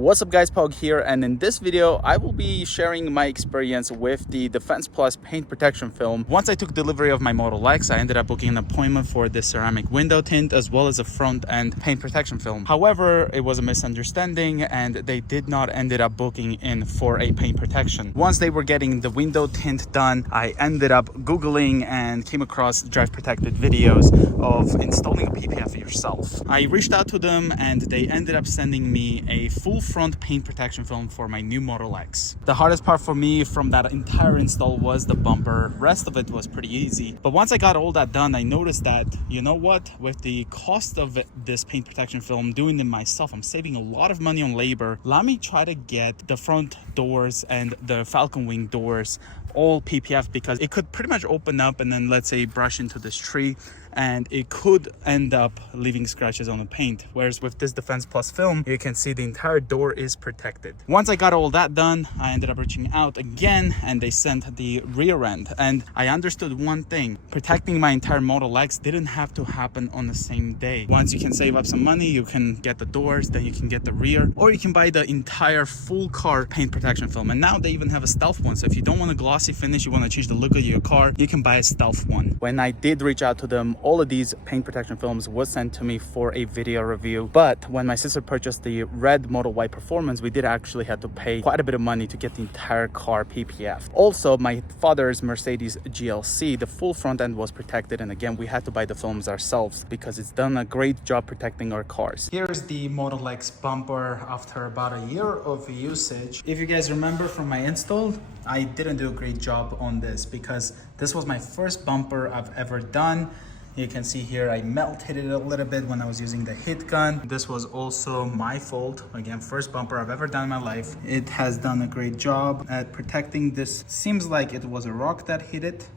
What's up guys, Pog here, and in this video I will be sharing my experience with the Defense Plus paint protection film. Once I took delivery of my Model X, I ended up booking an appointment for the ceramic window tint as well as a front end paint protection film. However, it was a misunderstanding and they did not ended up booking in for a paint protection. Once they were getting the window tint done, I ended up Googling and came across drive protected videos of installing a PPF yourself. I reached out to them and they ended up sending me a full front paint protection film for my new Model X. The hardest part for me from that entire install was the bumper. Rest of it was pretty easy. But once I got all that done, I noticed that, you know what, with the cost of this paint protection film, doing it myself, I'm saving a lot of money on labor. Let me try to get the front doors and the Falcon Wing doors all PPF, because it could pretty much open up and then, let's say, brush into this tree and it could end up leaving scratches on the paint. Whereas with this Defense Plus film, you can see the entire door is protected. Once I got all that done, I ended up reaching out again and they sent the rear end. And I understood one thing: protecting my entire Model X didn't have to happen on the same day. Once you can save up some money, you can get the doors, then you can get the rear, or you can buy the entire full car paint protection film. And now they even have a stealth one. So if you don't want a glossy finish, you want to change the look of your car, you can buy a stealth one. When I did reach out to them, all of these paint protection films was sent to me for a video review. But when my sister purchased the red Model Y Performance, we did actually have to pay quite a bit of money to get the entire car PPF. Also, my father's Mercedes GLC, the full front end was protected, and again we had to buy the films ourselves because it's done a great job protecting our cars. Here's the Model X bumper after about a year of usage. If you guys remember from my install, I didn't do a great job on this because this was my first bumper I've ever done. You can see here I melted it a little bit when I was using the hit gun. This was also my fault. Again, first bumper I've ever done in my life. It has done a great job at protecting this. Seems like it was a rock that hit it.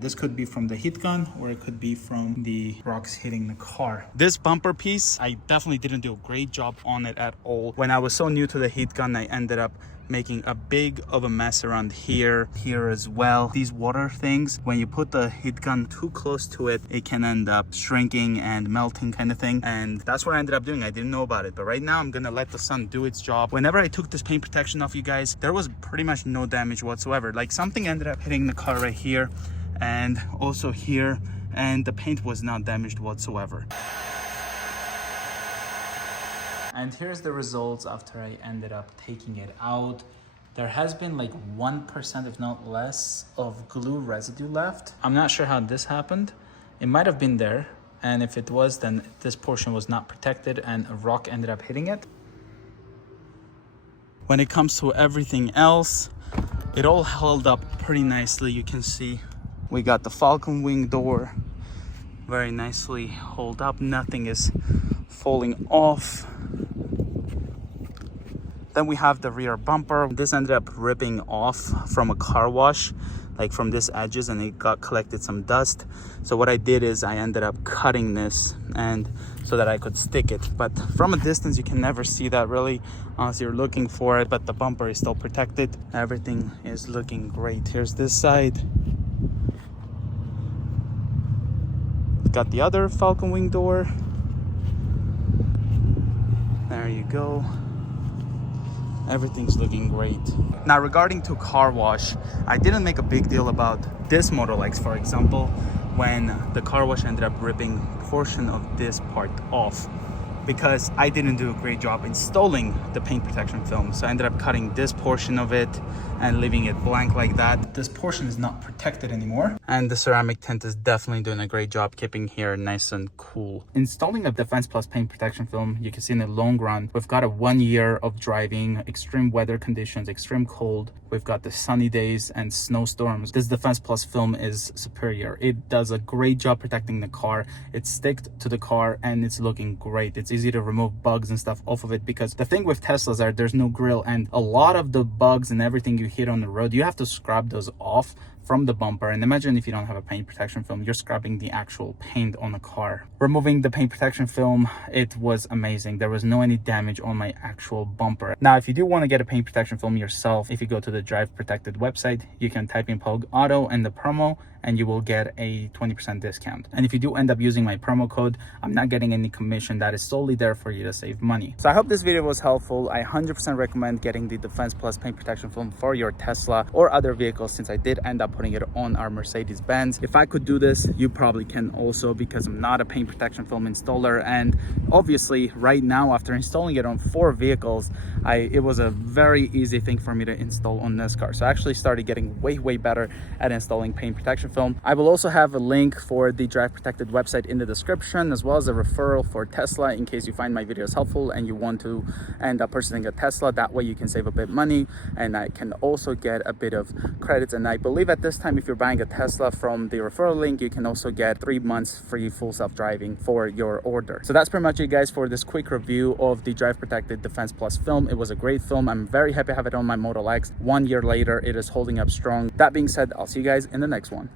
This could be from the heat gun or it could be from the rocks hitting the car. This bumper piece, I definitely didn't do a great job on it at all. When I was so new to the heat gun, I ended up making a big of a mess around here as well. These water things, when you put the heat gun too close to it, it can end up shrinking and melting kind of thing. And that's what I ended up doing. I didn't know about it, but right now I'm gonna let the sun do its job. Whenever I took this paint protection off, you guys, there was pretty much no damage whatsoever. Like something ended up hitting the car right here and also here, and the paint was not damaged whatsoever. And here's the results after I ended up taking it out. There has been like 1%, if not less, of glue residue left. I'm not sure how this happened. It might have been there, and if it was, then this portion was not protected and a rock ended up hitting it. When it comes to everything else, it all held up pretty nicely. You can see we got the Falcon Wing door very nicely hold up. Nothing is falling off. Then we have the rear bumper. This ended up ripping off from a car wash, like from this edges, and it got collected some dust. So what I did is I ended up cutting this and so that I could stick it. But from a distance, you can never see that really unless you're looking for it, but the bumper is still protected. Everything is looking great. Here's this side. Got the other Falcon Wing door. There you go. Everything's looking great. Now regarding to car wash, I didn't make a big deal about this Model X, for example, when the car wash ended up ripping a portion of this part off, because I didn't do a great job installing the paint protection film. So I ended up cutting this portion of it and leaving it blank like that. This portion is not protected anymore. And the ceramic tint is definitely doing a great job keeping here nice and cool. Installing a Defense Plus paint protection film, you can see in the long run, we've got a 1 year of driving, extreme weather conditions, extreme cold. We've got the sunny days and snowstorms. This Defense Plus film is superior. It does a great job protecting the car. It's sticked to the car and it's looking great. It's easy to remove bugs and stuff off of it, because the thing with Teslas are there's no grill, and a lot of the bugs and everything you hit on the road, you have to scrub those off from the bumper. And imagine if you don't have a paint protection film, you're scrubbing the actual paint on the car. Removing the paint protection film, it was amazing. There was no any damage on my actual bumper. Now, if you do want to get a paint protection film yourself, if you go to the Drive Protected website, you can type in POGAuto and the promo, and you will get a 20% discount. And if you do end up using my promo code, I'm not getting any commission. That is solely there for you to save money. So I hope this video was helpful. I 100% recommend getting the Defense Plus paint protection film for your Tesla or other vehicles, since I did end up putting it on our Mercedes-Benz. If I could do this, you probably can also, because I'm not a paint protection film installer. And obviously right now, after installing it on 4 vehicles, it was a very easy thing for me to install on this car. So I actually started getting way better at installing paint protection film. I will also have a link for the Drive Protected website in the description, as well as a referral for Tesla in case you find my videos helpful and you want to end up purchasing a Tesla. That way you can save a bit of money, and I can also get a bit of credits. And I believe at this time, if you're buying a Tesla from the referral link, you can also get 3 months free full self-driving for your order. So that's pretty much it, guys, for this quick review of the Drive Protected Defense Plus film. It was a great film. I'm very happy to have it on my Model X. 1 year later, it is holding up strong. That being said, I'll see you guys in the next one.